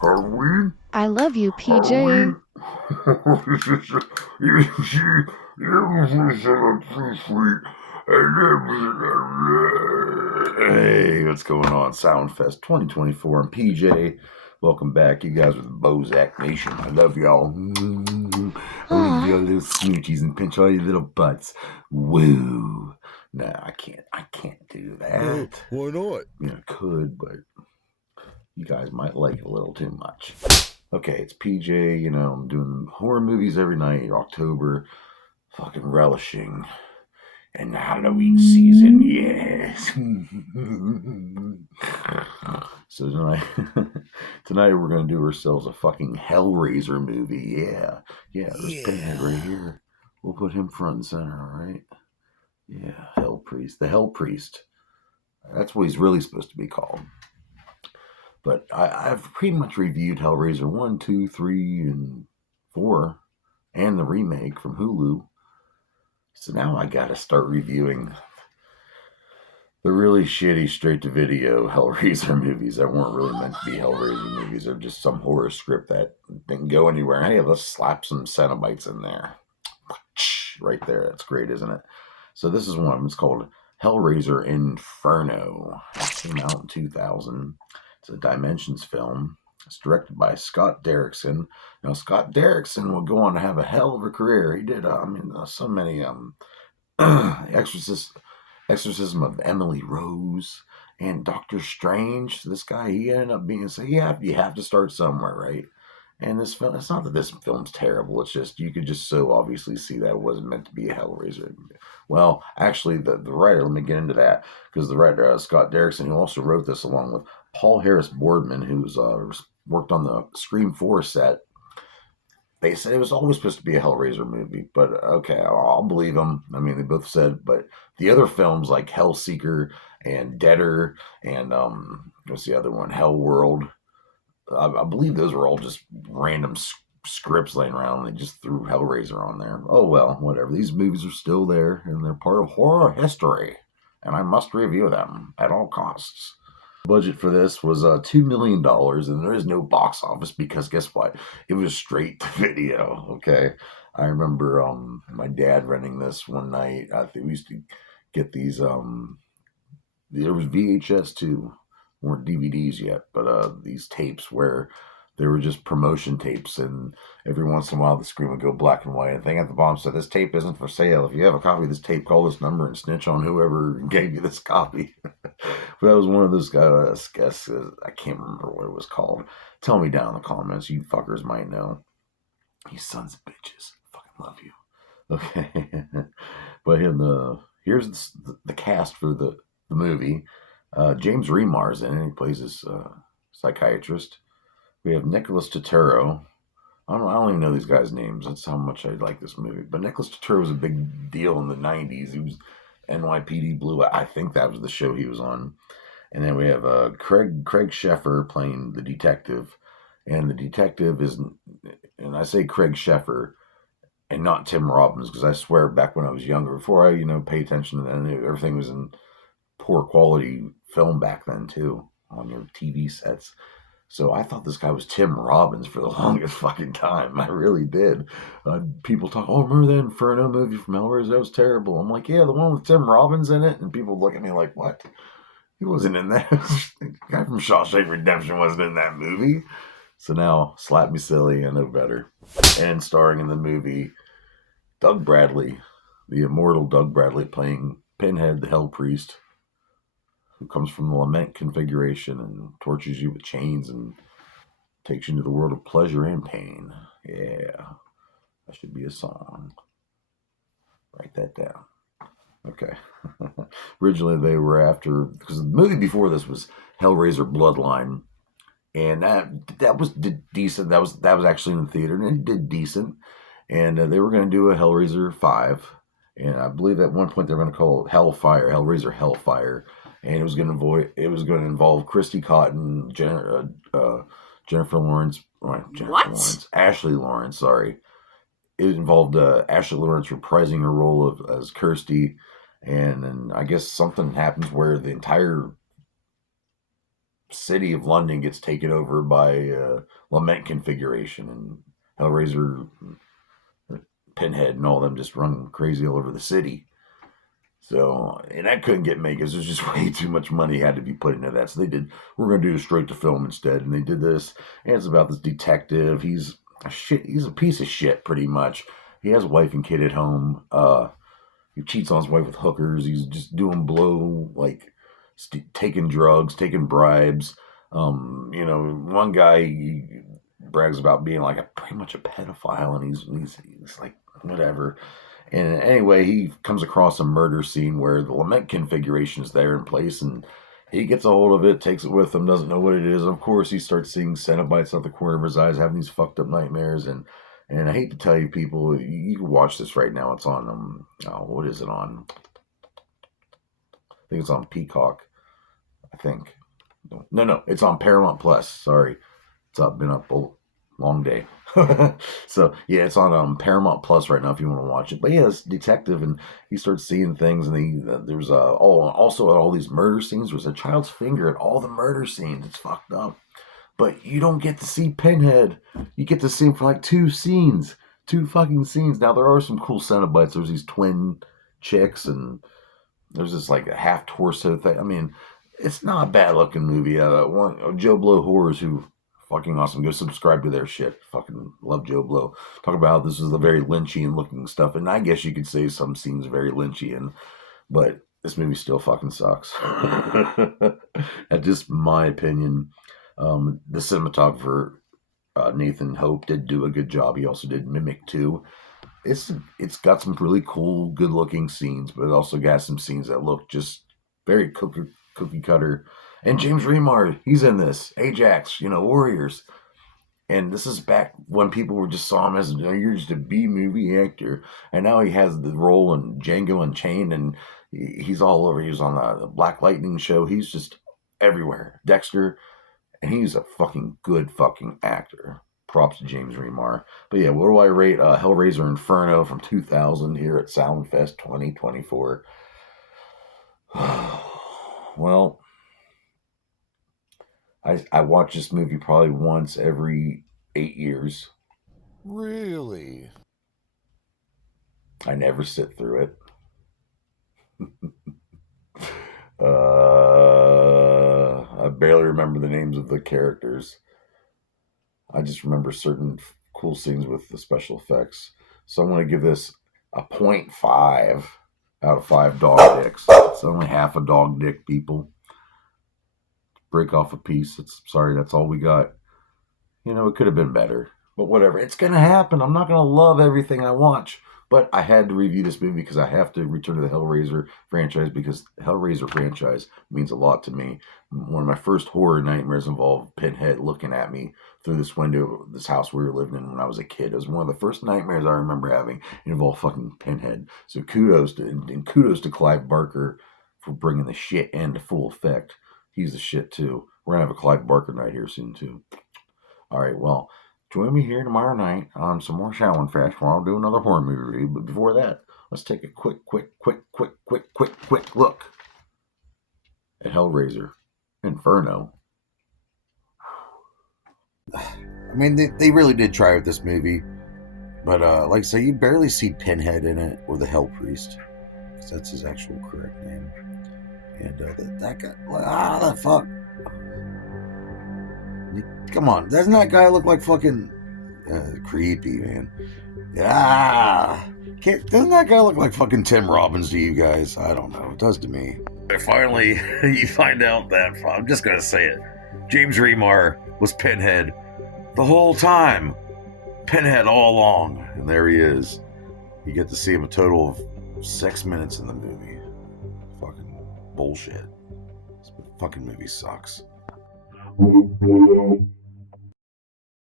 Halloween? I love you, PJ. Halloween? you see, you said I'm too sweet. Hey, what's going on? Soundfest 2024. I'm PJ. Welcome back, you guys, with the Bozak Nation. I love y'all. I want to give you all little smoochies and pinch all your little butts. Woo! Nah, I can't do that. Why not? You know, I could, but you guys might like it a little too much. Okay, it's PJ. You know, I'm doing horror movies every night. October, fucking relishing. And the Halloween season, yes. So tonight we're gonna do ourselves a fucking Hellraiser movie. Yeah, there's Pinhead right here. We'll put him front and center, all right? Yeah, Hell Priest, the Hell Priest. That's what he's really supposed to be called. But I've pretty much reviewed Hellraiser 1, 2, 3, and 4, and the remake from Hulu. So now I gotta start reviewing the really shitty straight-to-video Hellraiser movies that weren't really meant to be Hellraiser movies. They're just some horror script that didn't go anywhere. Hey, let's slap some cenobites in there. Right there. That's great, isn't it? So this is one of them. It's called Hellraiser Inferno. It came out in 2000. It's a Dimensions film. It's directed by Scott Derrickson. Now, Scott Derrickson will go on to have a hell of a career. He did, so many Exorcism of Emily Rose and Doctor Strange. This guy, he ended up being, so you have to start somewhere, right? And this film, it's not that this film's terrible. It's just, you could just so obviously see that it wasn't meant to be a Hellraiser. Well, actually, the writer, let me get into that, because the writer, Scott Derrickson, who also wrote this along with Paul Harris Boardman, who's worked on the Scream 4 set. They said it was always supposed to be a Hellraiser movie, but okay, I'll believe them. I mean, they both said, but the other films like Hellseeker and Deader and what's the other one, Hell World, I believe those were all just random scripts laying around. And they just threw Hellraiser on there. Oh well, whatever. These movies are still there, and they're part of horror history, and I must review them at all costs. Budget for this was $2 million, and there is no box office because guess what? It was straight to video. Okay, I remember my dad renting this one night. I think we used to get these. There was VHS too, weren't DVDs yet, but these tapes where they were just promotion tapes, and every once in a while the screen would go black and white. And the thing at the bottom said, "This tape isn't for sale. If you have a copy of this tape, call this number and snitch on whoever gave you this copy." But that was one of those guys. I can't remember what it was called. Tell me down in the comments. You fuckers might know. You sons of bitches. Fucking love you. Okay, but here's the cast for the movie. James Remar's in it. He plays this psychiatrist. We have Nicholas Turturro. I don't even know these guys' names. That's how much I like this movie. But Nicholas Turturro was a big deal in the 90s. He was NYPD Blue. I think that was the show he was on. And then we have Craig Sheffer playing the detective. And the detective is, and I say Craig Sheffer and not Tim Robbins, because I swear back when I was younger, before I, pay attention to that, everything was in poor quality film back then too, on your TV sets. So I thought this guy was Tim Robbins for the longest fucking time. I really did. People talk, oh, remember that Inferno movie from Hellraiser? That was terrible. I'm like, yeah, the one with Tim Robbins in it. And people look at me like, what? He wasn't in that. The guy from Shawshank Redemption wasn't in that movie. So now, slap me silly, I know better. And starring in the movie, Doug Bradley, the immortal Doug Bradley, playing Pinhead, the Hell Priest, who comes from the lament configuration and tortures you with chains and takes you into the world of pleasure and pain. Yeah, that should be a song. Write that down. Okay. Originally, they were after, because the movie before this was Hellraiser Bloodline, and that was decent. That was actually in the theater, and it did decent. And they were going to do a Hellraiser 5, and I believe at one point they were going to call it Hellraiser Hellfire. And it was going to involve Christy Cotton, Jennifer Lawrence, Ashley Lawrence. Sorry, it involved Ashley Lawrence reprising her role as Kirsty, and then I guess something happens where the entire city of London gets taken over by Lament Configuration, and Hellraiser, Pinhead, and all them just run crazy all over the city. So, and that couldn't get made because there's just way too much money had to be put into that. So they did, we're going to do a straight to film instead. And they did this. And it's about this detective. He's a piece of shit, pretty much. He has a wife and kid at home. He cheats on his wife with hookers. He's just doing blow, like taking drugs, taking bribes. One guy he brags about being like pretty much a pedophile, and he's like whatever. And anyway, he comes across a murder scene where the lament configuration is there in place, and he gets a hold of it, takes it with him, doesn't know what it is. And of course, he starts seeing cenobites out the corner of his eyes, having these fucked up nightmares. And I hate to tell you, people, you can watch this right now. It's on what is it on? I think it's on Peacock. I think. No, it's on Paramount Plus. Sorry, been up a long day. So yeah, it's on Paramount Plus right now if you want to watch it. But yeah, it's detective, and he starts seeing things, and there's also at all these murder scenes. There's a child's finger at all the murder scenes. It's fucked up. But you don't get to see Pinhead. You get to see him for like two fucking scenes. Now there are some cool Cenobites. There's these twin chicks, and there's this like a half torso thing. I mean, it's not a bad looking movie. Joe Blow Horrors, who fucking awesome. Go subscribe to their shit. Fucking love Joe Blow. Talk about how this is a very Lynchian looking stuff, and I guess you could say some scenes very Lynchian, but this movie still fucking sucks. That's just my opinion. The cinematographer Nathan Hope did do a good job. He also did Mimic 2. It's got some really cool, good looking scenes, but it also got some scenes that look just very cookie cutter. And James Remar, he's in this. Ajax, Warriors. And this is back when people were just saw him as you're just a B movie actor, and now he has the role in Django Unchained, and he's all over. He was on the Black Lightning show. He's just everywhere. Dexter, and he's a fucking good fucking actor. Props to James Remar. But yeah, what do I rate Hellraiser Inferno from 2000 here at Soundfest 2024? Well, I watch this movie probably once every 8 years. Really? I never sit through it. I barely remember the names of the characters. I just remember certain cool scenes with the special effects. So I'm going to give this a 0.5 out of 5 dog dicks. It's only half a dog dick, people. Break off a piece. That's all we got. It could have been better. But whatever. It's going to happen. I'm not going to love everything I watch. But I had to review this movie because I have to return to the Hellraiser franchise, because the Hellraiser franchise means a lot to me. One of my first horror nightmares involved Pinhead looking at me through this window of this house we were living in when I was a kid. It was one of the first nightmares I remember having. It involved fucking Pinhead. So kudos to Clive Barker for bringing the shit into full effect. He's the shit too. We're going to have a Clive Barker night here soon too. All right, well, join me here tomorrow night on some more Shallon Fest where I'll do another horror movie review. But before that, let's take a quick look at Hellraiser Inferno. I mean, they really did try with this movie. But like I say, you barely see Pinhead in it, or the Hell Priest, because that's his actual correct name. And that guy, the fuck? Come on, doesn't that guy look like fucking creepy, man? Doesn't that guy look like fucking Tim Robbins to you guys? I don't know. It does to me. Finally, you find out that, I'm just going to say it, James Remar was Pinhead the whole time. Pinhead all along. And there he is. You get to see him a total of 6 minutes in the movie. Fucking bullshit. This fucking movie sucks.